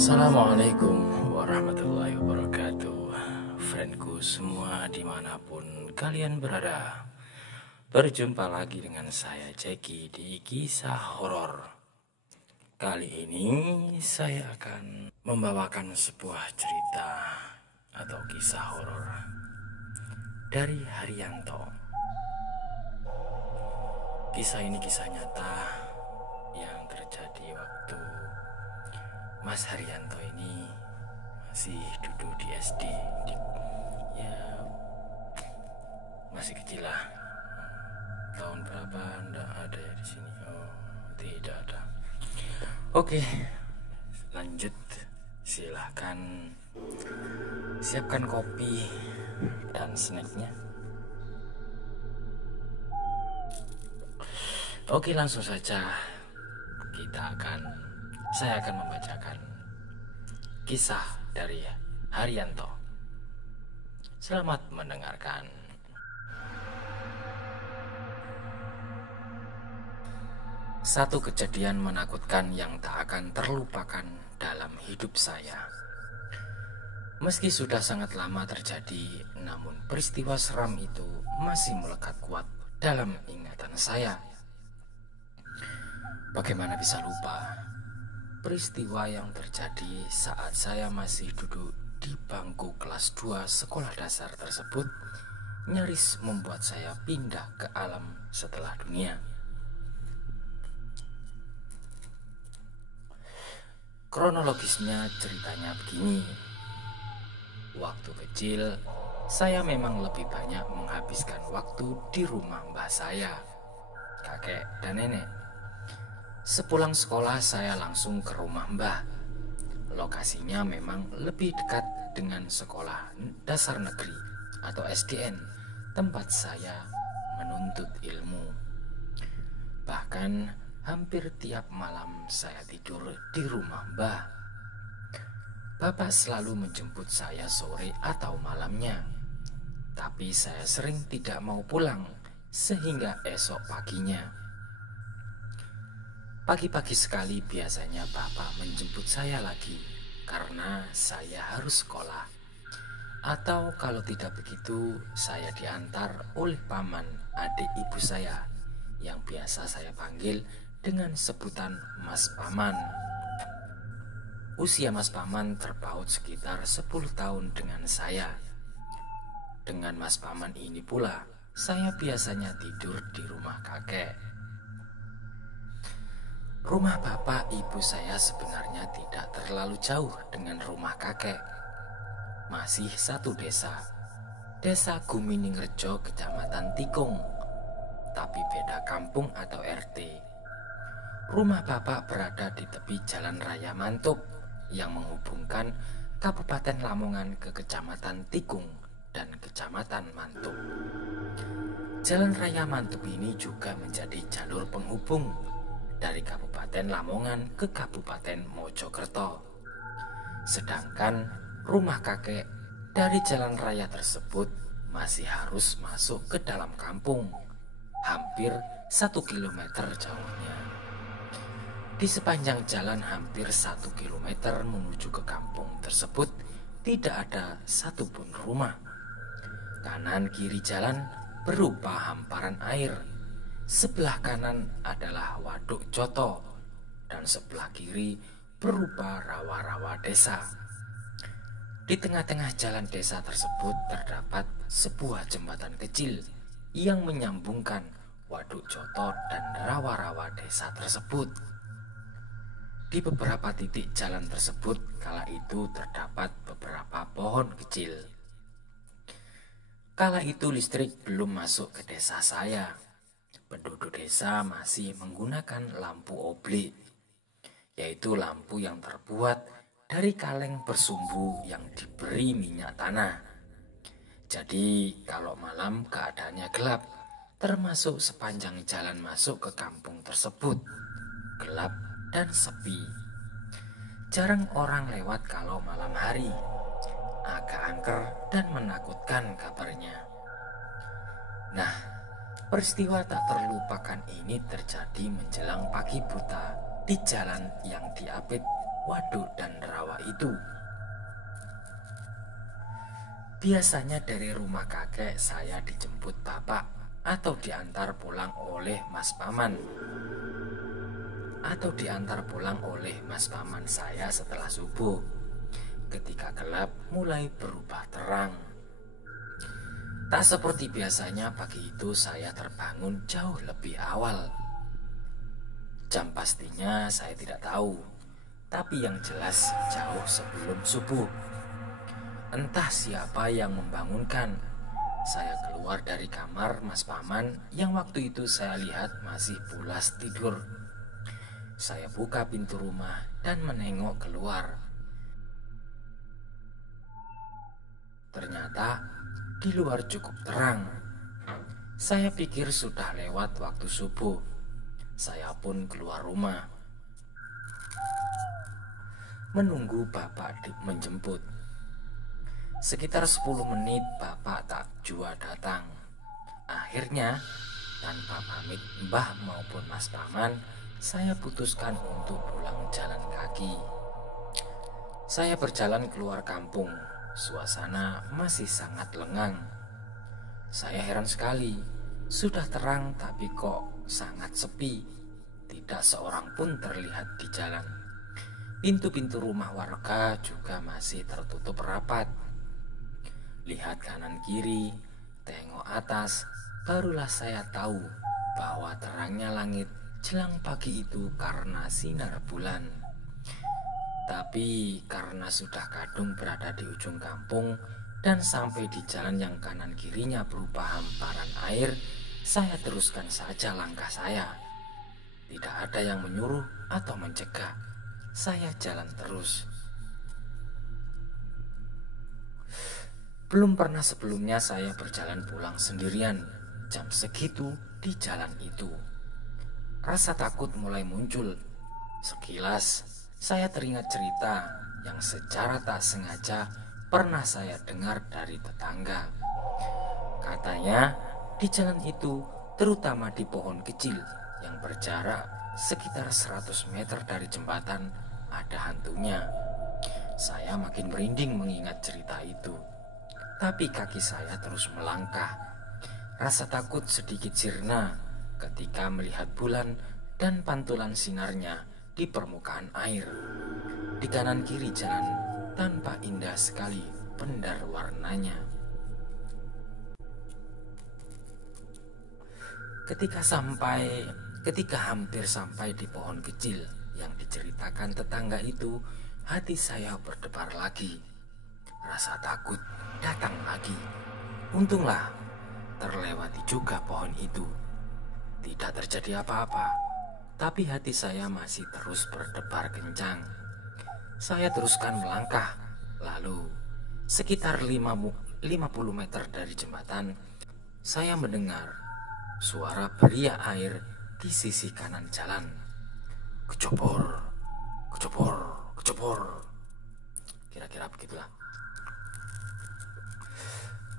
Assalamualaikum warahmatullahi wabarakatuh. Friendku semua dimanapun kalian berada, berjumpa lagi dengan saya Jeki di Kisah Horor. Kali ini saya akan membawakan sebuah cerita atau kisah horor dari Haryanto. Kisah ini kisah nyata yang terjadi waktu Mas Haryanto ini masih duduk di SD, ya masih kecil lah. Tahun berapa ndak ada ya di sini. Oh, tidak ada. Oke, lanjut. Silahkan siapkan kopi dan snacknya. Oke, langsung saja saya akan membacakan kisah dari Haryanto. Selamat mendengarkan. Satu kejadian menakutkan yang tak akan terlupakan dalam hidup saya. Meski sudah sangat lama terjadi, namun peristiwa seram itu masih melekat kuat dalam ingatan saya. Bagaimana bisa lupa? Peristiwa yang terjadi saat saya masih duduk di bangku kelas 2 sekolah dasar tersebut nyaris membuat saya pindah ke alam setelah dunia. Kronologisnya ceritanya begini. Waktu kecil, saya memang lebih banyak menghabiskan waktu di rumah mbah saya, kakek dan nenek. Sepulang sekolah saya langsung ke rumah mbah. Lokasinya memang lebih dekat dengan sekolah dasar negeri atau SDN tempat saya menuntut ilmu. Bahkan hampir tiap malam saya tidur di rumah mbah. Bapak selalu menjemput saya sore atau malamnya. Tapi saya sering tidak mau pulang sehingga esok paginya. Pagi-pagi sekali biasanya bapak menjemput saya lagi karena saya harus sekolah. Atau kalau tidak begitu, saya diantar oleh paman adik ibu saya yang biasa saya panggil dengan sebutan Mas Paman. Usia Mas Paman terpaut sekitar 10 tahun dengan saya. Dengan Mas Paman ini pula, saya biasanya tidur di rumah kakek. Rumah bapak ibu saya sebenarnya tidak terlalu jauh dengan rumah kakek. Masih satu desa, Desa Guminingrejo, Kecamatan Tikung, tapi beda kampung atau RT. Rumah bapak berada di tepi Jalan Raya Mantub yang menghubungkan Kabupaten Lamongan ke Kecamatan Tikung dan Kecamatan Mantub. Jalan Raya Mantub ini juga menjadi jalur penghubung dari Kabupaten Lamongan ke Kabupaten Mojokerto. Sedangkan rumah kakek dari jalan raya tersebut masih harus masuk ke dalam kampung, hampir 1 kilometer jauhnya. Di sepanjang jalan hampir 1 kilometer menuju ke kampung tersebut tidak ada satupun rumah. Kanan kiri jalan berupa hamparan air. Sebelah kanan adalah waduk Joto dan sebelah kiri berupa rawa-rawa desa. Di tengah-tengah jalan desa tersebut terdapat sebuah jembatan kecil yang menyambungkan waduk Joto dan rawa-rawa desa tersebut. Di beberapa titik jalan tersebut kala itu terdapat beberapa pohon kecil. Kala itu listrik belum masuk ke desa saya. Penduduk desa masih menggunakan lampu oblik, yaitu lampu yang terbuat dari kaleng bersumbu yang diberi minyak tanah. Jadi kalau malam keadaannya gelap, termasuk sepanjang jalan masuk ke kampung tersebut, gelap dan sepi. Jarang orang lewat kalau malam hari, agak angker dan menakutkan kabarnya. Nah, peristiwa tak terlupakan ini terjadi menjelang pagi buta di jalan yang diapit waduk dan rawa itu. Biasanya dari rumah kakek saya dijemput bapak atau diantar pulang oleh Mas Paman. Saya setelah subuh. Ketika gelap mulai berubah terang. Tak seperti biasanya pagi itu saya terbangun jauh lebih awal. Jam pastinya saya tidak tahu, tapi yang jelas jauh sebelum subuh. Entah siapa yang membangunkan. Saya keluar dari kamar Mas Paman yang waktu itu saya lihat masih pulas tidur. Saya buka pintu rumah dan menengok keluar. Ternyata di luar cukup terang. Saya pikir sudah lewat waktu subuh. Saya pun keluar rumah, menunggu bapak menjemput. Sekitar 10 menit bapak tak jua datang. Akhirnya tanpa pamit mbah maupun Mas Paman, saya putuskan untuk pulang jalan kaki. Saya berjalan keluar kampung. Suasana masih sangat lengang. Saya heran sekali. Sudah terang tapi kok sangat sepi. Tidak seorang pun terlihat di jalan. Pintu-pintu rumah warga juga masih tertutup rapat. Lihat kanan kiri, tengok atas, barulah saya tahu bahwa terangnya langit jelang pagi itu karena sinar bulan. Tapi karena sudah kadung berada di ujung kampung dan sampai di jalan yang kanan kirinya berupa hamparan air, saya teruskan saja langkah saya. Tidak ada yang menyuruh atau mencegah. Saya jalan terus. Belum pernah sebelumnya saya berjalan pulang sendirian jam segitu di jalan itu. Rasa takut mulai muncul. Sekilas saya teringat cerita yang secara tak sengaja pernah saya dengar dari tetangga. Katanya di jalan itu, terutama di pohon kecil yang berjarak sekitar 100 meter dari jembatan, ada hantunya. Saya makin merinding mengingat cerita itu. Tapi kaki saya terus melangkah. Rasa takut sedikit sirna ketika melihat bulan dan pantulan sinarnya di permukaan air. Di kanan kiri jalan tanpa indah sekali pendar warnanya. Ketika hampir sampai di pohon kecil yang diceritakan tetangga itu, hati saya berdebar lagi. Rasa takut datang lagi. Untunglah terlewati juga pohon itu. Tidak terjadi apa-apa, tapi hati saya masih terus berdebar kencang. Saya teruskan melangkah. Lalu sekitar 50 meter dari jembatan, saya mendengar suara beriak air di sisi kanan jalan. Kecopor, kecopor, kecopor. Kira-kira begitulah.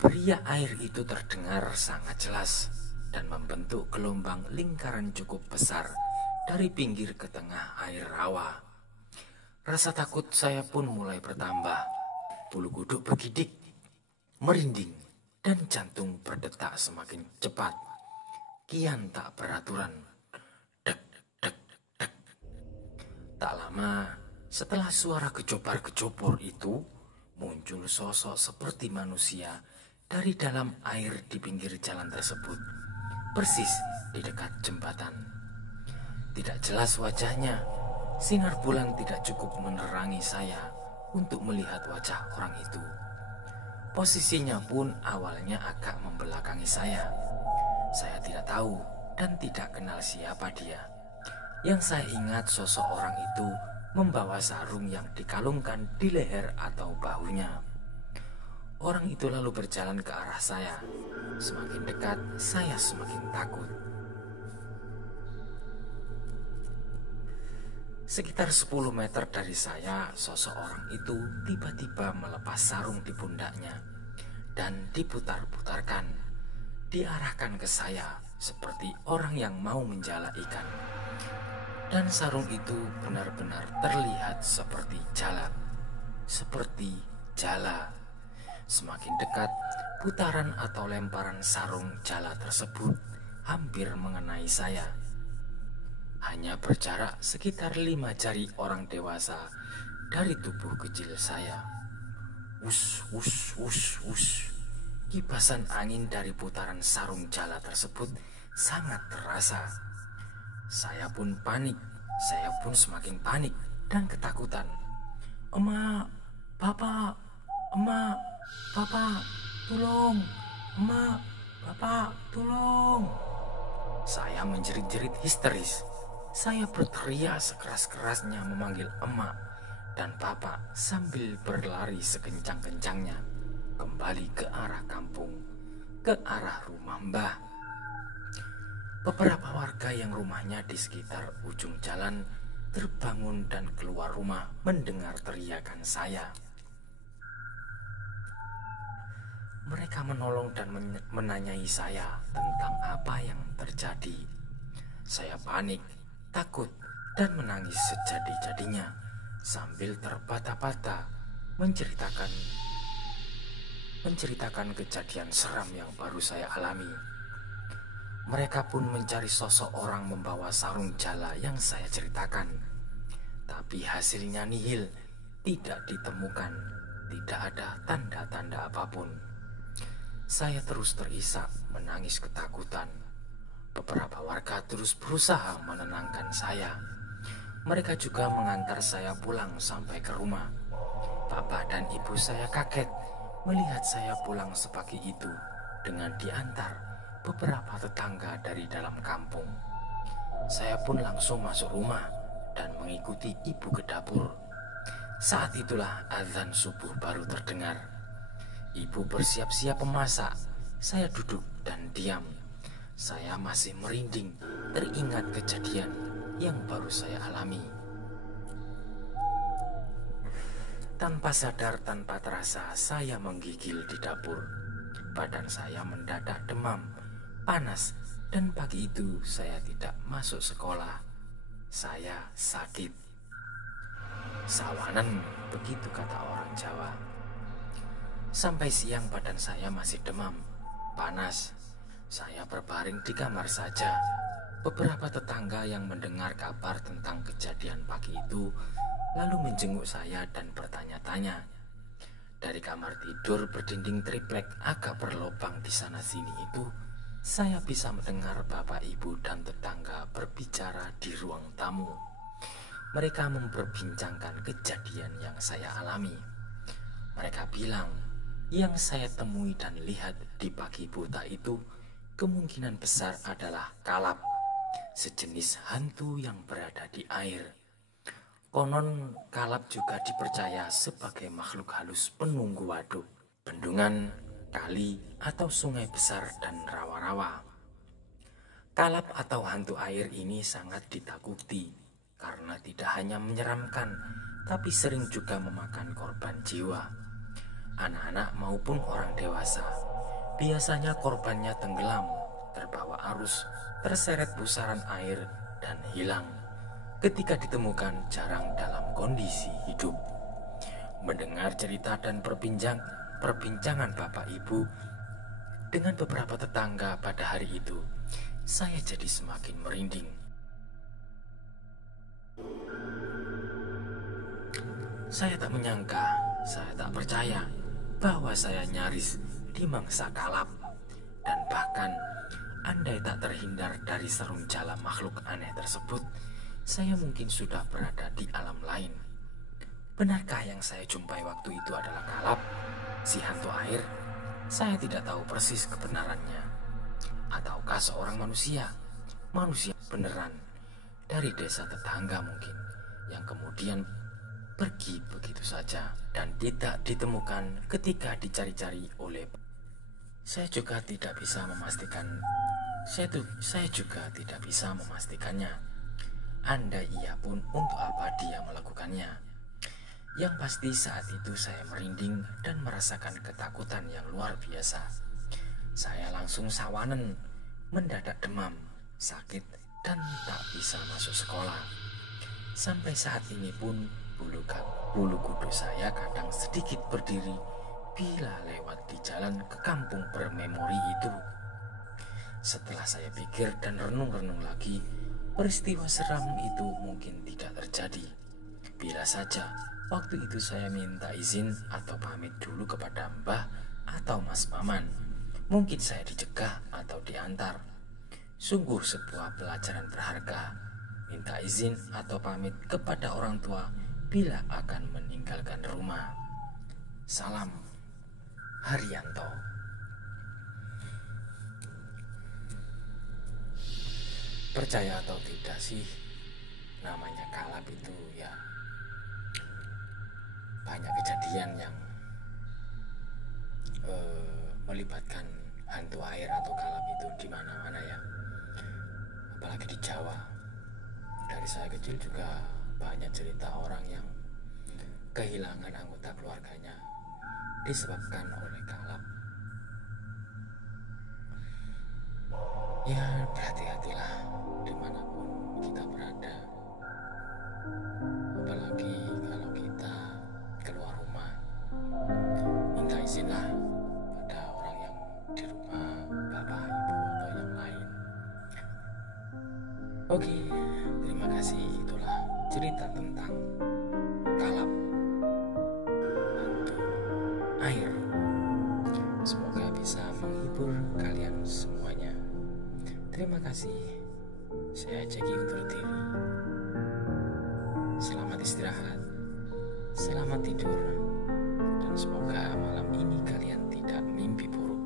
Beriak air itu terdengar sangat jelas dan membentuk gelombang lingkaran cukup besar dari pinggir ke tengah air rawa. Rasa takut saya pun mulai bertambah. Bulu kuduk bergidik, merinding, dan jantung berdetak semakin cepat. Kian tak beraturan. Dek, dek, dek. Tak lama setelah suara kecopar-kecopor itu, muncul sosok seperti manusia dari dalam air di pinggir jalan tersebut, persis di dekat jembatan. Tidak jelas wajahnya. Sinar bulan tidak cukup menerangi saya untuk melihat wajah orang itu. Posisinya pun awalnya agak membelakangi saya. Saya tidak tahu dan tidak kenal siapa dia. Yang saya ingat sosok orang itu membawa sarung yang dikalungkan di leher atau bahunya. Orang itu lalu berjalan ke arah saya. Semakin dekat, saya semakin takut. Sekitar 10 meter dari saya, sosok orang itu tiba-tiba melepas sarung di pundaknya dan diputar-putarkan, diarahkan ke saya seperti orang yang mau menjala ikan. Dan sarung itu benar-benar terlihat seperti jala. Seperti jala. Semakin dekat, putaran atau lemparan sarung jala tersebut hampir mengenai saya. Hanya berjarak sekitar 5 jari orang dewasa dari tubuh kecil saya. Wus, wus, wus, wus. Kibasan angin dari putaran sarung jala tersebut sangat terasa. Saya pun panik, saya pun semakin panik dan ketakutan. Emak, bapak, emak, bapak, tolong, emak, bapak, tolong. Saya menjerit-jerit histeris. Saya berteriak sekeras-kerasnya memanggil emak dan bapak sambil berlari sekencang-kencangnya kembali ke arah kampung, ke arah rumah Mbah. Beberapa warga yang rumahnya di sekitar ujung jalan terbangun dan keluar rumah mendengar teriakan saya. Mereka menolong dan menanyai saya tentang apa yang terjadi. Saya panik, takut, dan menangis sejadi-jadinya sambil terbata-bata menceritakan kejadian seram yang baru saya alami. Mereka pun mencari sosok orang membawa sarung jala yang saya ceritakan. Tapi hasilnya nihil, tidak ditemukan, tidak ada tanda-tanda apapun. Saya terus terisak menangis ketakutan. Beberapa warga terus berusaha menenangkan saya. Mereka juga mengantar saya pulang sampai ke rumah. Bapak dan ibu saya kaget melihat saya pulang sepagi itu dengan diantar beberapa tetangga dari dalam kampung. Saya pun langsung masuk rumah dan mengikuti ibu ke dapur. Saat itulah azan subuh baru terdengar. Ibu bersiap-siap memasak. Saya duduk dan diam. Saya masih merinding teringat kejadian yang baru saya alami. Tanpa sadar, tanpa terasa, saya menggigil di dapur. Badan saya mendadak demam, panas, dan pagi itu saya tidak masuk sekolah. Saya sakit. Sawanan, begitu kata orang Jawa. Sampai siang badan saya masih demam, panas. Saya berbaring di kamar saja. Beberapa tetangga yang mendengar kabar tentang kejadian pagi itu lalu menjenguk saya dan bertanya-tanya. Dari kamar tidur berdinding triplek agak berlobang di sana sini itu, saya bisa mendengar bapak, ibu, dan tetangga berbicara di ruang tamu. Mereka memperbincangkan kejadian yang saya alami. Mereka bilang, yang saya temui dan lihat di pagi buta itu kemungkinan besar adalah kalap, sejenis hantu yang berada di air. Konon kalap juga dipercaya sebagai makhluk halus penunggu waduk, bendungan, kali, atau sungai besar dan rawa-rawa. Kalap atau hantu air ini sangat ditakuti karena tidak hanya menyeramkan, tapi sering juga memakan korban jiwa. Anak-anak maupun orang dewasa. Biasanya korbannya tenggelam, terbawa arus, terseret pusaran air, dan hilang. Ketika ditemukan jarang dalam kondisi hidup. Mendengar cerita dan perbincangan bapak ibu dengan beberapa tetangga pada hari itu, saya jadi semakin merinding. Saya tak menyangka, saya tak percaya bahwa saya nyaris dimangsa kalap. Dan bahkan, andai tak terhindar dari sarung jala makhluk aneh tersebut, saya mungkin sudah berada di alam lain. Benarkah yang saya jumpai waktu itu adalah kalap, si hantu air? Saya tidak tahu persis kebenarannya. Ataukah seorang manusia beneran dari desa tetangga mungkin, yang kemudian pergi begitu saja dan tidak ditemukan ketika dicari-cari oleh. Saya juga tidak bisa memastikannya. Andai iya pun, untuk apa dia melakukannya? Yang pasti saat itu saya merinding dan merasakan ketakutan yang luar biasa. Saya langsung sawanen, mendadak demam, sakit, dan tak bisa masuk sekolah. Sampai saat ini pun bulu kudus saya kadang sedikit berdiri bila lewat di jalan ke kampung bermemori itu. Setelah saya pikir dan renung-renung lagi, peristiwa seram itu mungkin tidak terjadi. Bila saja waktu itu saya minta izin atau pamit dulu kepada Mbah atau Mas Maman, mungkin saya dicegah atau diantar. Sungguh sebuah pelajaran berharga, minta izin atau pamit kepada orang tua bila akan meninggalkan rumah. Salam, Haryanto. Percaya atau tidak sih, namanya kalap itu ya banyak kejadian yang melibatkan hantu air atau kalap itu di mana-mana ya. Apalagi di Jawa. Dari saya kecil juga banyak cerita orang yang kehilangan anggota keluarganya disebabkan oleh kalap. Ya, berhati-hatilah dimanapun kita berada. Apalagi kalau kita keluar rumah, minta izinlah pada orang yang di rumah, bapak, ibu, atau yang lain. Oke, terima kasih. Itulah cerita tentang kalap, hantu air. Semoga bisa menghibur kalian semuanya. Terima kasih. Saya Jeki undur diri. Selamat istirahat, selamat tidur, dan semoga malam ini kalian tidak mimpi buruk.